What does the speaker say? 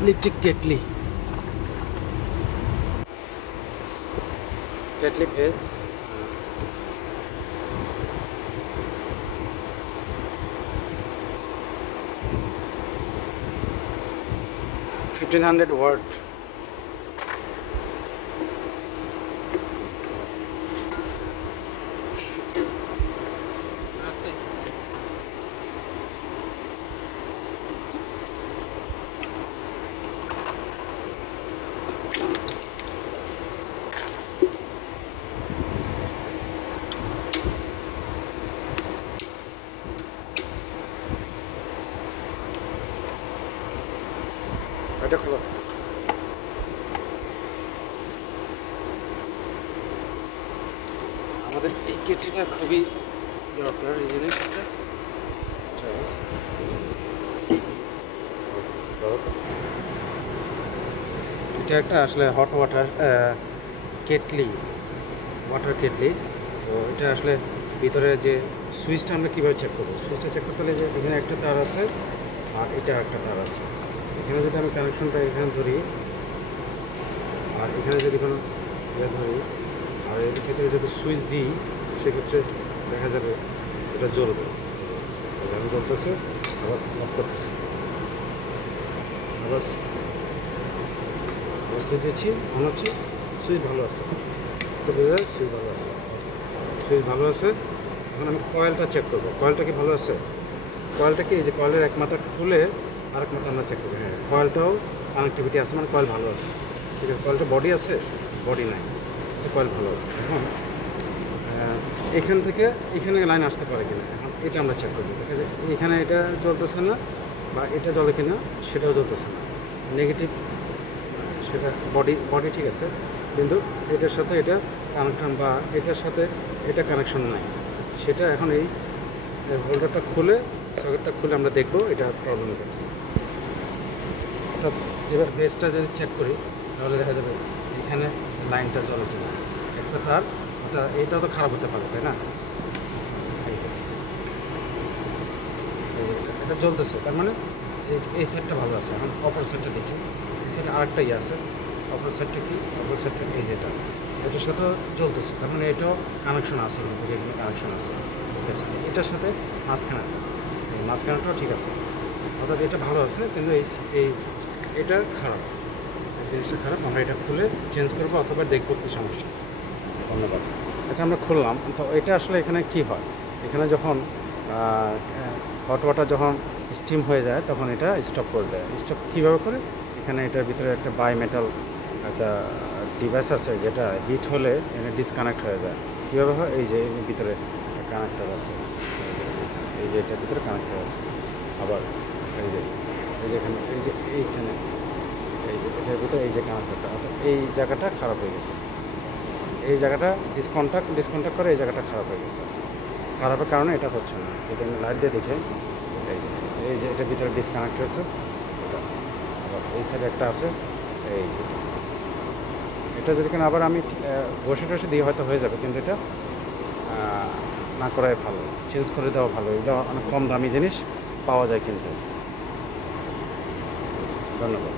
Electric kettle base 1500 watt. এটা খোলো। আমাদের এই কেটলিটা খুবই দরকার এই জিনিসটা। এটা একটা আসলে hot water kettle, water kettle. তো এটা আসলে ভিতরে যে সুইচটা আমরা কীভাবে চেক করবো, সুইচটা চেক করতে হলে যে এখানে একটা তার আছে আর এটা একটা তার আছে। এখানে যদি আমি কানেকশনটা এখানে ধরি আর এখানে যদি কোনো ধরি আর এর ক্ষেত্রে যদি সুইচ দিই সেক্ষেত্রে দেখা যাবে এটা জ্বলবে। এখন জ্বলতেছে, আবার অফ করতেছে, আবার সুইচ দিচ্ছি, অন হচ্ছে, সুইচ ভালো আছে, সুইচ ভালো আছে, সুইচ ভালো আছে। এখন আমি কয়েলটা চেক করবো, কয়েলটা কি ভালো আছে। কয়েলটা কি, এই যে কয়েলের এক মাথা খুলে আর এক মাথা আমরা চেক করবো। হ্যাঁ, কয়েলটাও কানেক্টিভিটি আছে, মানে কয়েল ভালো আছে। ঠিক আছে, কয়েলটা বডি আছে, বডি নাই, কয়েল ভালো আছে। এখন এখান থেকে এখানে লাইন আসতে পারে কিনা, এখন এটা আমরা চেক করবো। ঠিক আছে, এখানে এটা জ্বলতেছে না বা এটা জ্বলে কিনা সেটাও জ্বলতেছে না, নেগেটিভ, সেটা বডি ঠিক আছে, কিন্তু এটার সাথে এটা কানেকশন বা এটার সাথে এটা কানেকশন নাই। সেটা এখন এই হোল্ডারটা খুলে, সকেটটা খুলে আমরা দেখবো এটা প্রবলেমটা কী। অর্থাৎ এবার বেসটা যদি চেক করি তাহলে দেখা যাবে এখানে লাইনটা জ্বলে কিনা। একটা তার, অর্থাৎ এইটাও তো খারাপ হতে পারে, তাই না। এটা জ্বলতেছে, তার মানে এই সাইডটা ভালো আছে। এখন অপর সাইডটা দেখি, এই সাইডে আরেকটা ইয়ে আছে। অপর সাইডটা কি, অপর সাইডটা এই যেটা, এটার সাথেও জ্বলতেছে, তার মানে এটাও কানেকশন আছে, কিন্তু এখানে কানেকশন আছে। ঠিক আছে, এটার সাথে মাঝখানাটাও ঠিক আছে, অর্থাৎ এটা ভালো আছে, কিন্তু এটা খারাপ, এই জিনিসটা খারাপ। আমরা এটা খুলে চেঞ্জ করবো অথবা দেখবো কী সমস্যা। ধন্যবাদ। এটা আমরা খুললাম। তো এটা আসলে এখানে কি হয়, এখানে যখন হট ওয়াটার যখন স্টিম হয়ে যায় তখন এটা স্টপ করে দেয়। স্টপ কীভাবে করে, এখানে এটার ভিতরে একটা বাই মেটাল একটা ডিভাইস আছে যেটা হিট হলে এখানে ডিসকানেক্ট হয়ে যায়। কীভাবে হয়, এই যে এর ভিতরে কানেক্টার আছে, এই যে এটার ভিতরে কানেক্টার আছে। আবার এখানে এইখানে এই যে এটার ভিতরে এই যে কানেক্টারটা, অর্থাৎ এই জায়গাটা খারাপ হয়ে গেছে, এই জায়গাটা ডিসকন্ট্যাক্ট করে এই জায়গাটা খারাপ হয়ে গেছে। খারাপের কারণে এটা হচ্ছে না। যদি আমি লাইট দিয়ে দেখে, এই যে এটার ভিতরে ডিসকানেক্ট হয়েছে, আবার এই সাইডে একটা আছে, এই যে এটা যদি কিনা আবার আমি বসে দিয়ে হয়তো হয়ে যাবে, কিন্তু এটা না করাই ভালো, চেঞ্জ করে দেওয়া ভালো। এটা অনেক কম দামি জিনিস পাওয়া যায় কিন্তু। ধন্যবাদ।